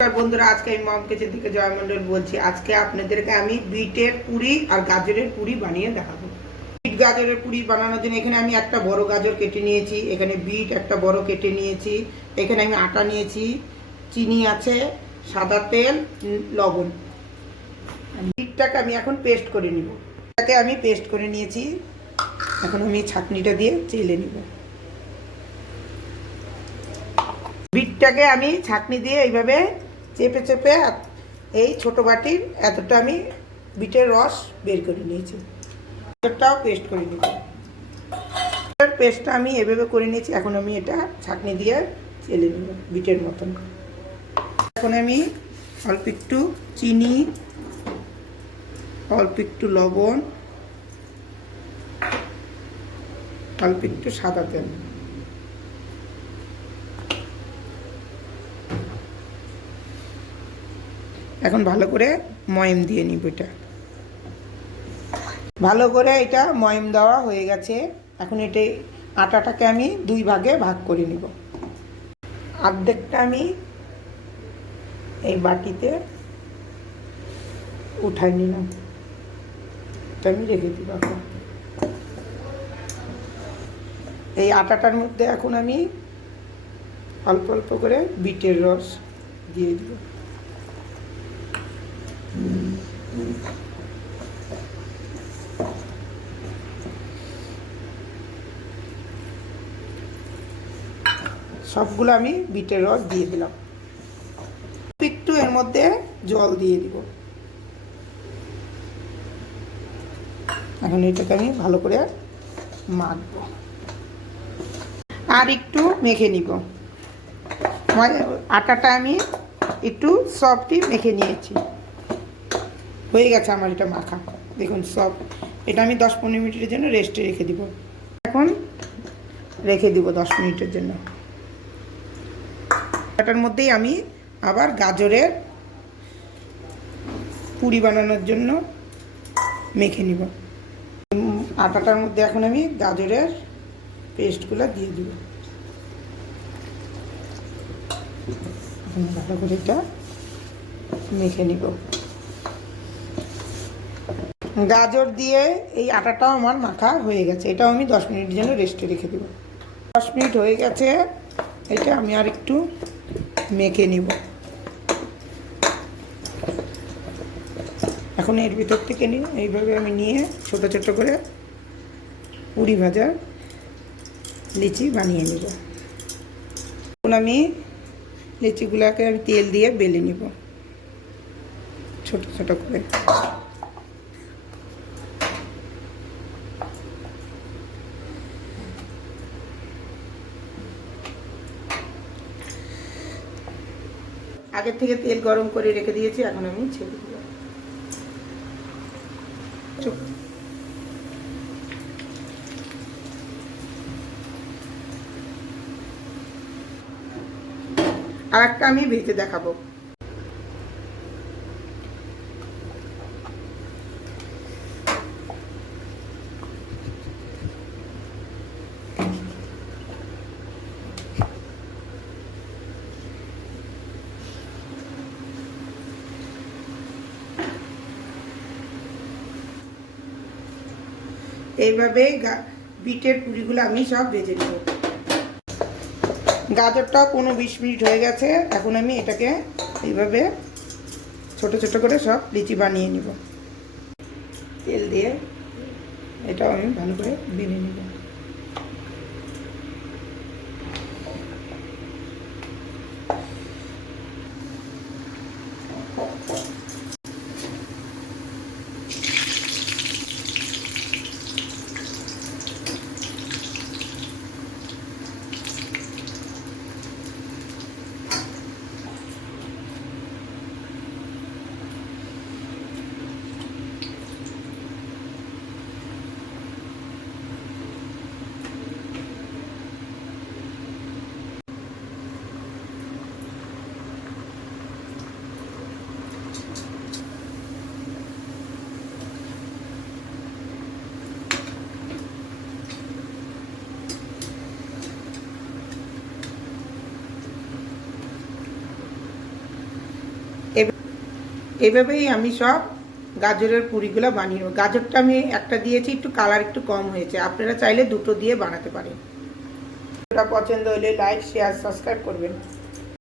বন্ধুরা, আজকে আমি মম কিচেন থেকে জয়মন্ডল বলছি। আজকে আপনাদেরকে আমি বিটের পুরি আর গাজরের পুরি বানিয়ে দেখাবো। বিট গাজরের পুরি বানানোর জন্য এখানে আমি একটা বড় গাজর কেটে নিয়েছি, এখানে বিট একটা বড় কেটে নিয়েছি, এখানে আমি আটা নিয়েছি, চিনি আছে, সাদা তেল, লবণ। বিটটাকে আমি এখন পেস্ট করে নিব। এটাকে আমি পেস্ট করে নিয়েছি, এখন আমি ছাঁকনিটা দিয়ে চেলে নিব। বিটটাকে আমি ছাঁকনি দিয়ে এইভাবে চেপে চেপে এই ছোট বাটির এতটা আমি বিটের রস বের করে নিয়েছি। এটাও পেস্ট করে নিব। পেস্টটা আমি এভাবে করে নিয়েছি, এখন আমি এটা ছাঁকনি দিয়ে চেলে নেব বিটের মতন। এখন আমি অল্প একটু চিনি, অল্প একটু লবণ, অল্প একটু সাদা তেল, এখন ভালো করে ময়ম দিয়ে নিব। এটা ভালো করে এটা ময়ম দেওয়া হয়ে গেছে। এখন এটা আটাটাকে আমি দুই ভাগে ভাগ করে নিব। অর্ধেকটা আমি এই বাটিতে উঠাই নিলাম, এটা আমি রেখে দিব। এখন এই আটাটার মধ্যে এখন আমি অল্প অল্প করে বিটের রস দিয়ে দিব। সবগুলো আমি বিটের রস দিয়ে দিলাম। একটু এর মধ্যে জল দিয়ে দিব। এখন এটাকে আমি ভালো করে মাখবো আর একটু মেখে নিব। আটাটা আমি একটু সফটই মেখে নিয়েছি, হয়ে গেছে আমার এটা মাখা। দেখুন সফট। এটা আমি 10-15 মিনিটের জন্য রেস্টে রেখে দিব। এখন রেখে দিব 10 মিনিটের জন্য। আটার মধ্যেই আমি আবার গাজরের পুরি বানানোর জন্য মেখে নিব। আটাটার মধ্যে এখন আমি গাজরের পেস্টগুলো দিয়ে দিব। এখন ভালো করে এটা মেখে নিব। গাজর দিয়ে এই আটাটাও আমার মাখা হয়ে গেছে। এটাও আমি 10 মিনিটের জন্য রেস্টে রেখে দেব। 10 মিনিট হয়ে গেছে, এটা আমি আর একটু মেখে নিব। এখন এর ভিতর থেকে এইভাবে আমি নিয়ে ছোট ছোট করে পুরি ভাজা লিচি বানিয়ে নিব। এখন আমি লিচিগুলোকে আমি তেল দিয়ে বেলে নিব ছোট ছোট করে। আগের থেকে তেল গরম করে রেখে দিয়েছি, এখন আমি ছেড়ে দিব। আর একটা আমি ভেজে দেখাবো। এইভাবে বিটের পুরিগুলো আমি সব ভেজে নেব। গাজরটা 15-20 মিনিট হয়ে গেছে। এখন আমি এটাকে এইভাবে ছোট ছোট করে সব লিচি বানিয়ে নিব। তেল দিয়ে এটাও আমি ভালো করে বেলে নিব। এইভাবেই আমি সব গাজরের পুরিগুলো বানিয়ে নেব। গাজরটা আমি একটা দিয়েছি, একটু কালার একটু কম হয়েছে, আপনারা চাইলে দুটো দিয়ে বানাতে পারেন। পছন্দ হলে লাইক শেয়ার সাবস্ক্রাইব করবেন।